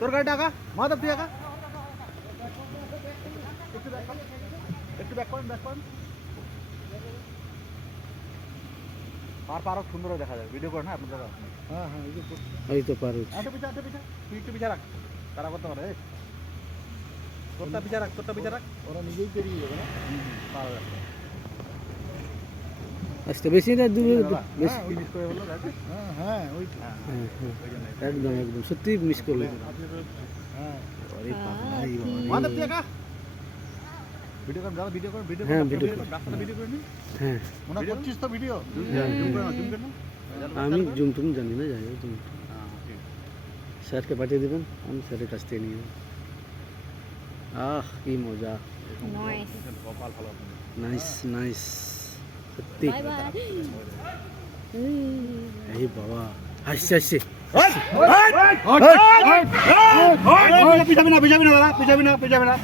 তোর গাড়িটা আঁকা মাধব তুই আঁকা একটু ব্যাক করেন পারক সুন্দর দেখা যায় ভিডিও করেন আপনারা হ্যাঁ এই তো পারো পিছা তুই একটু পিছা রাখ তারা করতে পারে তোরটা পিছা রাখ ওরা নিজেই পেরিয়ে যাবে না পারো আচ্ছা বেশি না দূরে বেশি মিস করে হলো হ্যাঁ ওই একদম সত্যি মিস করলে হ্যাঁ আরে ভাই মাধব তুই একা ভিডিও কর দাদা ভিডিও হ্যাঁ ভিডিও রাস্তাটা ভিডিও করে নি হ্যাঁ মনে করছিস তো ভিডিও জুম করে না আমি জুম টুম জানি না যাই তুমি স্যারকে পাঠিয়ে দেবেন আমি স্যারের কাছ থেকে নিয়ে কি মজা কপাল ভালো নাইস সত্যি এই বাবা হাসছে পিছাবি না দাদা পিছাবি না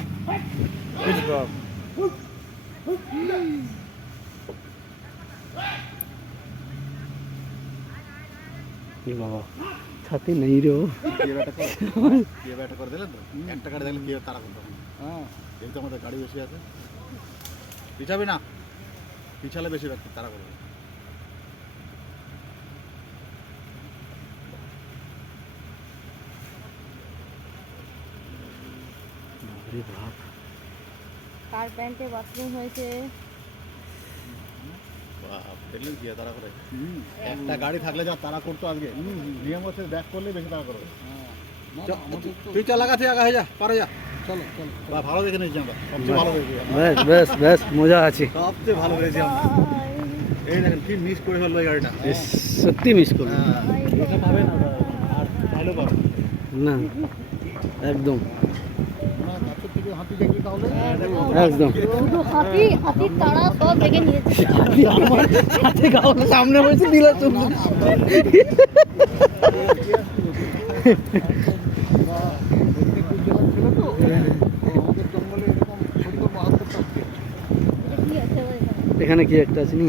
বাবা সাথে নেই রে করে দিলেন তো একটা গাড়ি দেখলে কি তারা করতে হ্যাঁ যেহেতু আমাদের গাড়ি বেশি আছে পিছাবি না পিছালে বেশি ব্যক্তি তারা করবে কার প্যান্টে বাথরুম হয়েছে তারা করে একটা গাড়ি থাকলে যা তারা করতো আজকে নিয়ম হচ্ছে ব্যাক করলে বেশি তারা করবে তুই চল আগা থেকে আগা হয়ে যা পারে যা চলো ভালো দেখে নিয়েছি আমরা সবচেয়ে ভালো দেখেছি বেশ মজা আছে সবচেয়ে ভালো দেখেছি আমরা এই দেখেন কি মিস করে ফেললো এই গাড়িটা সত্যি মিস করলো এটা পাবে না আর ভালো পাবে না একদম হাতি দেখবি তাহলে একদম শুধু হাতির তাড়া সব দেখে নিয়েছে হাতে গাওয়ার সামনে বসে দিল চুল এখানে কি একটা আছে নি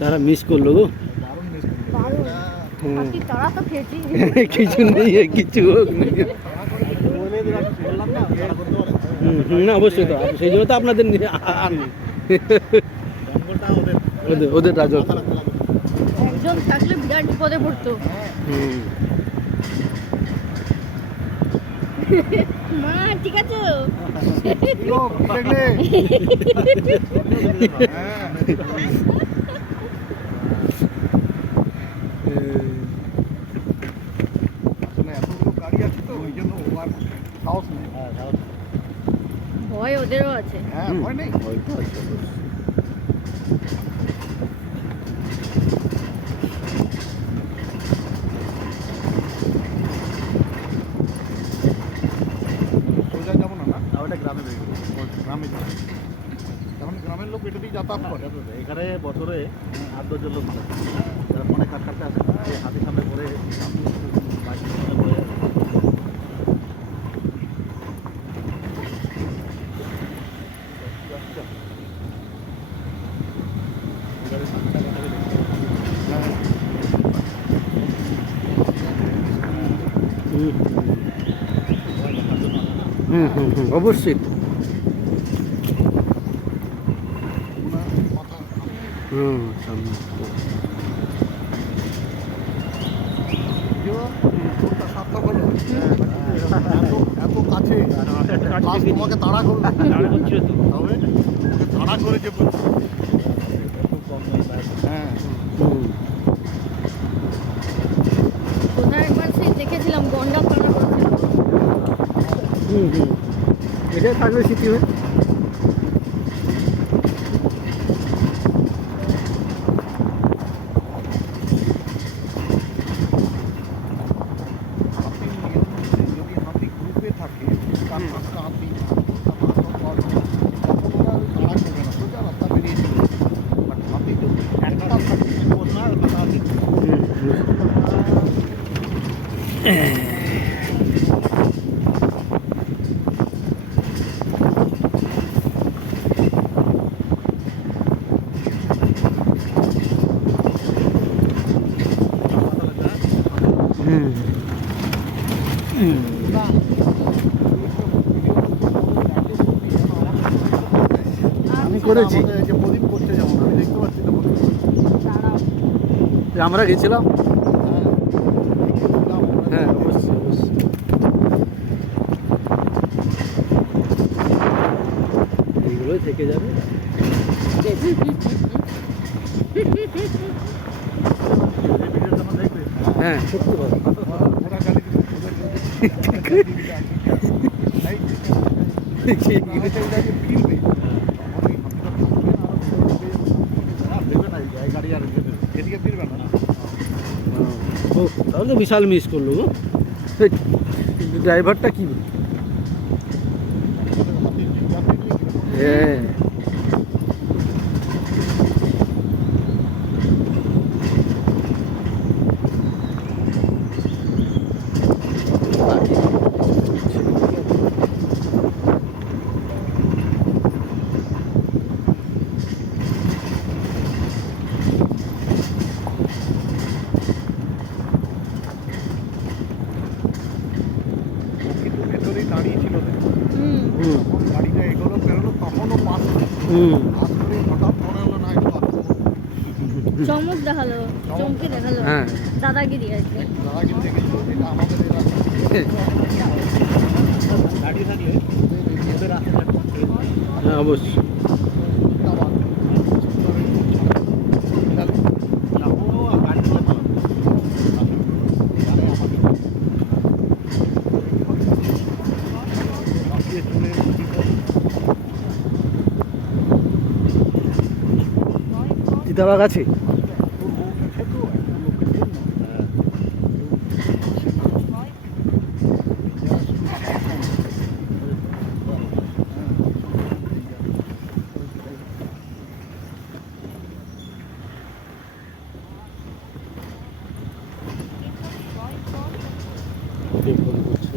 তারা মিস করলো গো হাতির তাড়া তো খেয়েছি কিছু নেই কিছু হোক না অবশ্যই তো সেই জন্য তো আপনাদের ওদের রাজত্ব একজন থাকলে বিরাট বিপদে পড়তো মা ঠিক আছে ভয় ওদেরও আছে ভয় নেই সোজা যাবো না ওটা গ্রামে গ্রামে যাবো তখন গ্রামের লোক এটা দিয়ে যাতায়াত করে এখানে বছরে 8-10 জন লোক যারা অনেক কাজ কাটতে আসে হাতির সামনে করে অবশ্যই এত কাছে তোমাকে তাড়া করবে তাড়া করে যে হ্যাঁ কোথায় একবার সে দেখেছিলাম গন্ডা ফানা করেছিল এটা থাকলে স্মৃতি হয় যদি হাতি গ্রুপে থাকে তার পাঁচটা হাতি সোজা রাস্তা বেরিয়ে যাবে বাট হাতি যদি একটা থাকে আমি করেছি। আমাদের এই যে প্রদীপ করছে যেমন আমি দেখতে পাচ্ছি তো প্রদীপ। দাঁড়াও। যে আমরা গেছিলাম। হ্যাঁ হ্যাঁ অবশ্যই অবশ্যই। এইগুলোই থেকে যাবে। এই ভিডিও যখন দেখবে হ্যাঁ সত্যি কথা। ওরা গালি দিবে ফিরবে না এই গাড়ি আর এদিকে ফিরবে না ও তাহলে তো বিশাল মিস করলো গো। ড্রাইভারটা কি হ্যাঁ কিন্তু ভেতরেই দাঁড়িয়ে ছিল হুম। যখন গাড়িটা এগোলো বেরোলো তখনও পাস করে হঠাৎ মনে হলো না একটু চমক দেখালো, চমকে দেখালো, হ্যাঁ দাদাগিরি আর কি। দাদা কিন্তু দেখেছিল যেটা আমাদের দাঁড়িয়ে দাঁড়িয়ে ওদের রাস্তাটা হ্যাঁ অবশ্যই। চিতাবাঘ আছে? ফোন করছে।